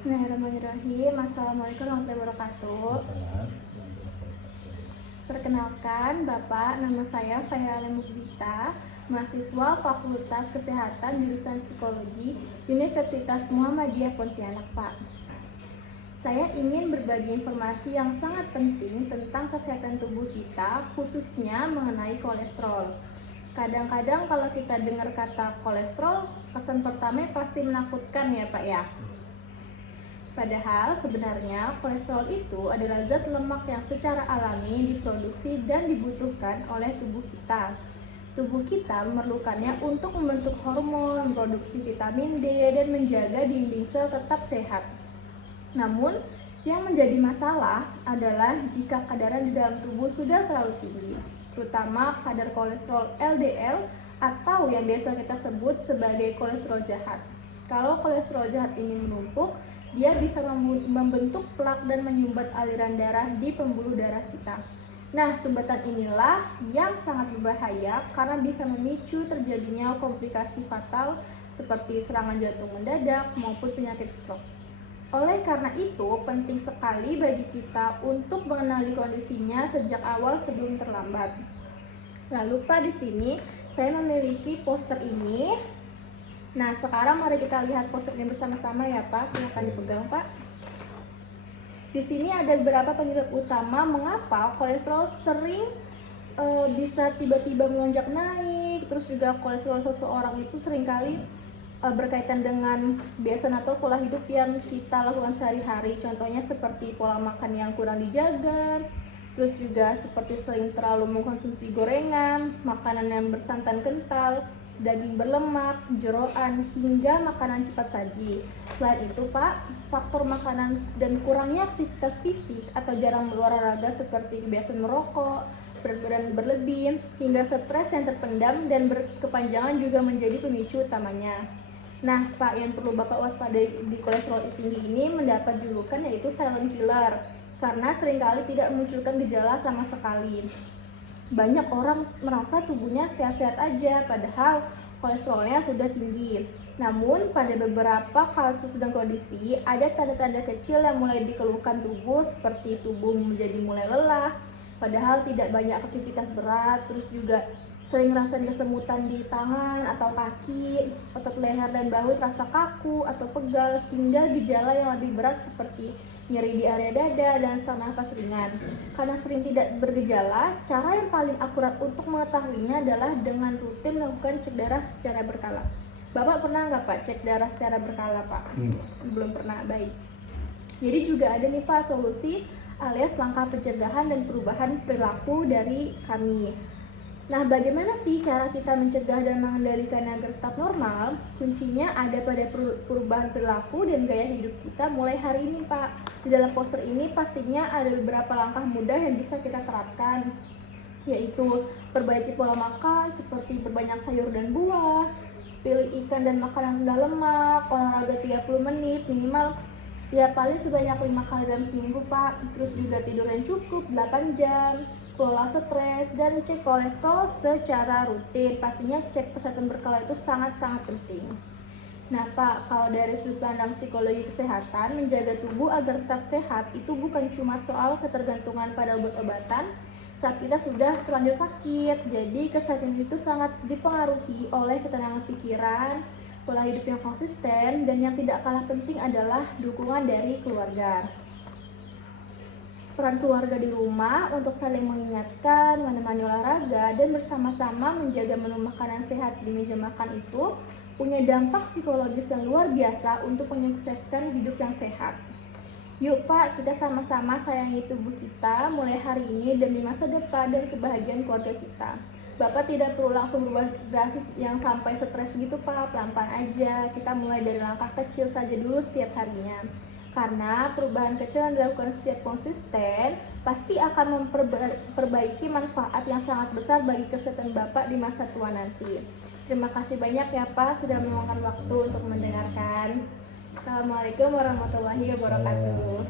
Bismillahirrahmanirrahim. Assalamualaikum warahmatullahi wabarakatuh. Perkenalkan, Bapak, nama saya Fairala Mukbita, mahasiswa Fakultas Kesehatan jurusan Psikologi Universitas Muhammadiyah Pontianak, Pak. Saya ingin berbagi informasi yang sangat penting tentang kesehatan tubuh kita, khususnya mengenai kolesterol. Kadang-kadang kalau kita dengar kata kolesterol, kesan pertama pasti menakutkan ya, Pak ya. Padahal sebenarnya kolesterol itu adalah zat lemak yang secara alami diproduksi dan dibutuhkan oleh tubuh kita. Tubuh kita memerlukannya untuk membentuk hormon, memproduksi vitamin D, dan menjaga dinding sel tetap sehat. Namun, yang menjadi masalah adalah jika kadar di dalam tubuh sudah terlalu tinggi, terutama kadar kolesterol LDL atau yang biasa kita sebut sebagai kolesterol jahat. Kalau kolesterol jahat ini menumpuk, dia bisa membentuk plak dan menyumbat aliran darah di pembuluh darah kita. Nah, sumbatan inilah yang sangat berbahaya karena bisa memicu terjadinya komplikasi fatal seperti serangan jantung mendadak maupun penyakit stroke. Oleh karena itu, penting sekali bagi kita untuk mengenali kondisinya sejak awal sebelum terlambat. Lalu Pak, di sini saya memiliki poster ini. Nah, sekarang mari kita lihat poster ini bersama-sama ya Pak. Silakan dipegang Pak. Di sini ada beberapa penyebab utama mengapa kolesterol sering bisa tiba-tiba melonjak naik. Terus juga kolesterol seseorang itu seringkali berkaitan dengan kebiasaan atau pola hidup yang kita lakukan sehari-hari. Contohnya seperti pola makan yang kurang dijaga, terus juga seperti sering terlalu mengkonsumsi gorengan, makanan yang bersantan kental, daging berlemak, jeroan, hingga makanan cepat saji. Selain itu Pak, faktor makanan dan kurangnya aktivitas fisik atau jarang berolahraga seperti kebiasaan merokok, berat badan berlebih, hingga stres yang terpendam dan berkepanjangan juga menjadi pemicu utamanya. Nah Pak, yang perlu Bapak waspadai di kolesterol tinggi ini mendapat julukan yaitu silent killer, karena seringkali tidak memunculkan gejala sama sekali. Banyak orang merasa tubuhnya sehat-sehat aja, padahal kolesterolnya sudah tinggi. Namun, pada beberapa kasus dan kondisi, ada tanda-tanda kecil yang mulai dikeluhkan tubuh, seperti tubuh menjadi mulai lelah, padahal tidak banyak aktivitas berat, terus juga sering ngerasain kesemutan di tangan atau kaki, otot leher dan bahu terasa kaku atau pegal, hingga gejala yang lebih berat seperti nyeri di area dada dan sesak nafas ringan. Karena sering tidak bergejala, cara yang paling akurat untuk mengetahuinya adalah dengan rutin melakukan cek darah secara berkala. Bapak pernah nggak Pak cek darah secara berkala Pak? Belum pernah, baik. Jadi juga ada nih Pak solusi alias langkah pencegahan dan perubahan perilaku dari kami. Nah, bagaimana sih cara kita mencegah dan mengendalikannya agar tetap normal? Kuncinya ada pada perubahan perilaku dan gaya hidup kita mulai hari ini, Pak. Di dalam poster ini pastinya ada beberapa langkah mudah yang bisa kita terapkan, yaitu perbaiki pola makan seperti berbanyak sayur dan buah, pilih ikan dan makanan rendah lemak, olahraga 30 menit minimal ya paling sebanyak 5 kali dalam seminggu Pak. Terus juga tidur yang cukup 8 jam, kelola stres, dan cek kolesterol secara rutin. Pastinya cek kesehatan berkala itu sangat-sangat penting. Nah Pak, kalau dari sudut pandang psikologi kesehatan, menjaga tubuh agar tetap sehat itu bukan cuma soal ketergantungan pada obat-obatan saat kita sudah terlanjur sakit. Jadi kesehatan itu sangat dipengaruhi oleh ketenangan pikiran, pola hidup yang konsisten, dan yang tidak kalah penting adalah dukungan dari keluarga. Peran keluarga di rumah untuk saling mengingatkan, menemani olahraga, dan bersama-sama menjaga menu makanan sehat di meja makan itu punya dampak psikologis yang luar biasa untuk menyukseskan hidup yang sehat. Yuk Pak, kita sama-sama sayangi tubuh kita mulai hari ini demi masa depan dan kebahagiaan keluarga kita. Bapak tidak perlu langsung berubah drastis yang sampai stres gitu Pak, pelan-pelan aja. Kita mulai dari langkah kecil saja dulu setiap harinya. Karena perubahan kecil yang dilakukan setiap konsisten pasti akan memperbaiki manfaat yang sangat besar bagi kesehatan Bapak di masa tua nanti. Terima kasih banyak ya Pak sudah meluangkan waktu untuk mendengarkan. Assalamualaikum warahmatullahi wabarakatuh.